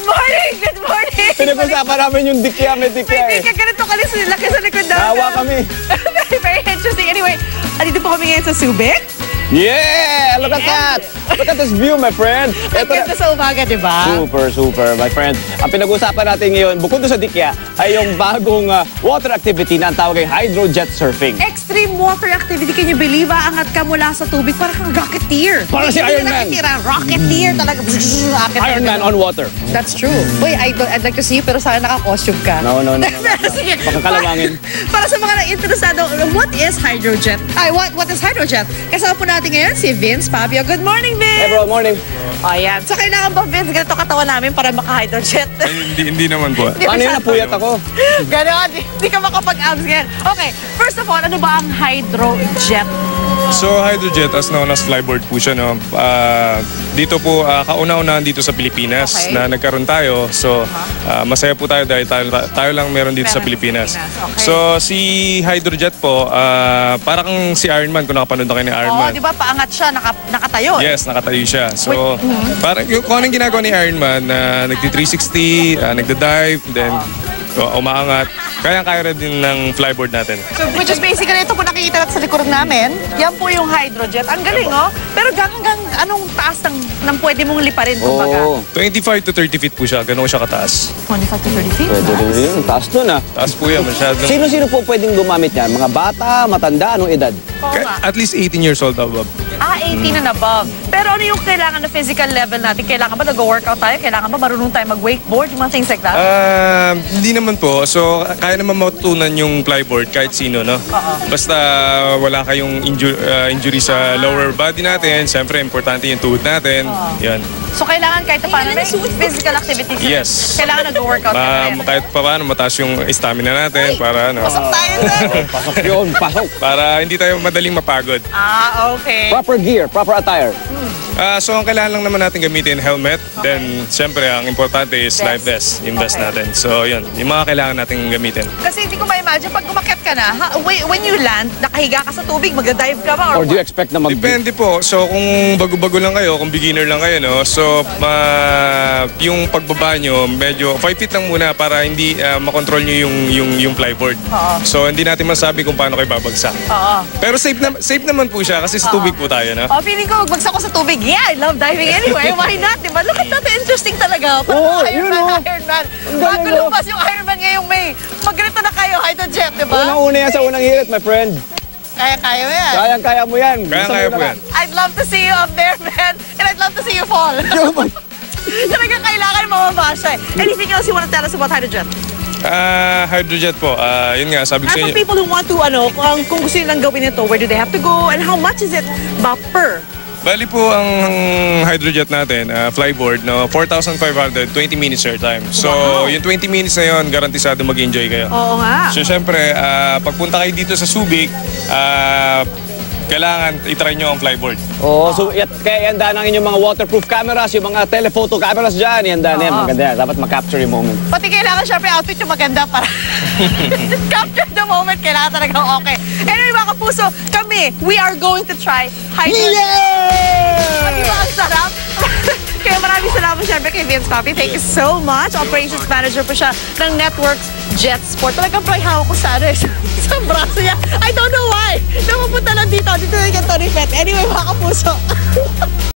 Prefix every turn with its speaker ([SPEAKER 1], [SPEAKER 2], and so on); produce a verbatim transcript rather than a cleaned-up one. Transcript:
[SPEAKER 1] morning! Good morning!
[SPEAKER 2] Pinag-usapan namin yung dikya, may dikya
[SPEAKER 1] May
[SPEAKER 2] eh.
[SPEAKER 1] dikya, ganito ka laki sa likod namin.
[SPEAKER 2] Tawa kami.
[SPEAKER 1] very, very interesting. Anyway, andito po kami ngayon sa Subic.
[SPEAKER 2] Yeah! Look at that! Look at this view, my friend.
[SPEAKER 1] Ang
[SPEAKER 2] Ito na-
[SPEAKER 1] ganda sa umaga, di ba?
[SPEAKER 2] Super, super, my friend. Ang pinag-usapan natin ngayon, bukod doon sa dikya, ay yung bagong uh, water activity na ang tawag ay hydrojet surfing.
[SPEAKER 1] Extreme water activity. Can you believe, ah, angat ka mula sa tubig, parang kang rocketeer.
[SPEAKER 2] Parang si
[SPEAKER 1] Hindi
[SPEAKER 2] Iron
[SPEAKER 1] na
[SPEAKER 2] Man.
[SPEAKER 1] Rocketeer, ah, rocketeer talaga. Rocketeer.
[SPEAKER 2] Iron Man on water.
[SPEAKER 1] That's true. Uy, I'd, I'd like to see you, pero sana naka-costume ka.
[SPEAKER 2] No, no, no. no, no, no.
[SPEAKER 1] Sige.
[SPEAKER 2] Baka kalawangin.
[SPEAKER 1] Para sa mga na-interesado, what is hydrojet? Ay, what, what is hydrojet? Kasama po natin ngayon si Vince Fabio. Good morning, Vince!
[SPEAKER 2] Hey bro, morning.
[SPEAKER 1] O, yan. So, kailangan ba, Vince, ganito katawan namin para maka-hydrojet?
[SPEAKER 3] Ay, hindi, hindi naman po.
[SPEAKER 2] Paano yun, napuyat ako?
[SPEAKER 1] Ganon, hindi ka makapag-abs ganyan. Okay, first of all, ano ba ang hydrojet?
[SPEAKER 3] So, hydrojet, as known as flyboard po siya, no? Ah, dito po, ah, kauna-unahan dito sa Pilipinas
[SPEAKER 1] Okay.
[SPEAKER 3] na nagkaroon tayo. So, ah, masaya po tayo dahil tayo, tayo lang meron dito sa
[SPEAKER 1] Meron sa
[SPEAKER 3] Pilipinas.
[SPEAKER 1] Pilipinas, okay.
[SPEAKER 3] So, si hydrojet po, ah, parang si Iron Man, kung nakapanood na kayo ni Iron
[SPEAKER 1] Oo,
[SPEAKER 3] Man.
[SPEAKER 1] di ba, paangat siya, naka, nakatayo. eh.
[SPEAKER 3] Yes, nakatayo siya. So, parang yung kung anong ginagawa ni Iron Man, na nagti three sixty, uh, nagda-dive, then uh, umaangat. Kaya-kaya rin din ng flyboard natin.
[SPEAKER 1] So, which is basically, ito po nakikita natin sa likod namin. Yan po yung hydrojet. Ang galing, oh. Pero hanggang anong taas ng, ng pwede mong liparin, kumbaga?
[SPEAKER 2] Oo.
[SPEAKER 3] twenty-five to thirty feet po siya. Ganun siya kataas.
[SPEAKER 1] twenty-five to thirty feet?
[SPEAKER 2] Pwede rin yun. Taas nun ah.
[SPEAKER 3] Taas po yan, masyadong.
[SPEAKER 2] Sino-sino po pwedeng gumamit yan? Mga bata, matanda, anong edad?
[SPEAKER 1] Oo
[SPEAKER 3] Ka-
[SPEAKER 1] nga.
[SPEAKER 3] At least eighteen years old above.
[SPEAKER 1] Ah, eighteen and above. Pero ano yung kailangan na physical level natin? Kailangan ba nag-workout tayo? Kailangan ba marunong tayo mag-wakeboard? Yung mga things like that?
[SPEAKER 3] Ah, hindi naman po. So, kaya naman matutunan yung flyboard kahit sino, no? Basta wala kayong inju- ah, injury sa lower body natin. Siyempre, importante yung tuhod natin. Yan.
[SPEAKER 1] So, kailangan kahit paano may physical activities.
[SPEAKER 3] Yes.
[SPEAKER 1] Kailangan nag-workout ka na
[SPEAKER 3] Ma-
[SPEAKER 1] rin.
[SPEAKER 3] kahit pa paano, mataas yung stamina natin para, ano,
[SPEAKER 1] Pasok tayo dyan.
[SPEAKER 2] Pasok yun, pasok.
[SPEAKER 3] para hindi tayo madaling mapagod.
[SPEAKER 1] Ah, okay.
[SPEAKER 2] Proper gear, proper attire.
[SPEAKER 3] Ah, so, ang kailangan lang naman natin gamitin, helmet. Then, siyempre, ang importante is life vest. Yung vest
[SPEAKER 1] Okay.
[SPEAKER 3] natin. So, yun. Yung mga kailangan natin gamitin.
[SPEAKER 1] Kasi hindi ko ma-imagine, pag umakyat ka na, ha, when when you land, nakahiga ka sa tubig, mag-dive ka ba?
[SPEAKER 2] Or do you
[SPEAKER 1] what?
[SPEAKER 2] expect na mag-
[SPEAKER 3] Depende po. So, kung bago-bago lang kayo, kung beginner lang kayo, no? So, ma- yung pagbaba nyo, medyo five feet lang muna para hindi ah, makontrol nyo yung, yung, yung flyboard.
[SPEAKER 1] Oo.
[SPEAKER 3] So, hindi natin masabi kung paano kayo babagsak.
[SPEAKER 1] Oo.
[SPEAKER 3] Pero safe, na, safe naman po siya kasi sa tubig po tayo, no?
[SPEAKER 1] Oh, feeling ko, magbagsak ko sa tubig. Yeah, I love diving anyway. Why not, di ba? Look at that, interesting talaga. Parang
[SPEAKER 2] Oo,
[SPEAKER 1] Iron
[SPEAKER 2] yun,
[SPEAKER 1] Man,
[SPEAKER 2] oh.
[SPEAKER 1] Iron Man.
[SPEAKER 2] galing,
[SPEAKER 1] Bago
[SPEAKER 2] oh.
[SPEAKER 1] lumabas yung Iron Man ngayong May. Mag-ganito na kayo, hydrojet, di ba?
[SPEAKER 2] Unang-una yan sa unang hirit, my friend.
[SPEAKER 1] Kaya-kaya mo yan.
[SPEAKER 2] Kayang-kaya mo yan.
[SPEAKER 3] Kaya-kaya
[SPEAKER 2] Gusto mo
[SPEAKER 3] po
[SPEAKER 2] na
[SPEAKER 3] yan.
[SPEAKER 1] I'd love to see you up there, man. And I'd love to see you fall.
[SPEAKER 2] lang.
[SPEAKER 1] Talagang kailangan mamabasa eh. Anything else you want to tell us about hydrojet?
[SPEAKER 3] Ah, hydrojet po. Ah, yun nga, sabi ko
[SPEAKER 1] And
[SPEAKER 3] sa
[SPEAKER 1] for
[SPEAKER 3] inyo.
[SPEAKER 1] people who want to, ano, kung, kung gusto nilang gawin ito, where do they have to go? And how much is it ba per?
[SPEAKER 3] Bali po ang hydrojet natin, ah, flyboard, no, four thousand five hundred, twenty minutes your time. So, yung twenty minutes na yun, garantisado mag-enjoy kayo.
[SPEAKER 1] Oo nga.
[SPEAKER 3] So, syempre, ah, pagpunta kayo dito sa Subic, ah, kailangan itry nyo ang flyboard.
[SPEAKER 2] Oo, so yat, kaya ihanda ng inyong mga waterproof cameras, yung mga telephoto cameras dyan, ihanda na yan.
[SPEAKER 1] Oo.
[SPEAKER 2] Maganda yan. Dapat makapture yung moment.
[SPEAKER 1] Pati kailangan syempre outfit yung maganda para capture the moment. Kailangan talagang okay. Anyway mga kapuso, kami, we are going to try hydrojet. Di ba ang sarap? Kaya maraming salamat syempre kay Vince Papi. Thank you so much. Operations Manager po siya ng Networks Jet Sport. Talagang pala hawak ko sa, ano, eh, sa braso niya. I don't know why. Napapunta lang dito. Dito na yung Tony Pet. Anyway mga kapuso.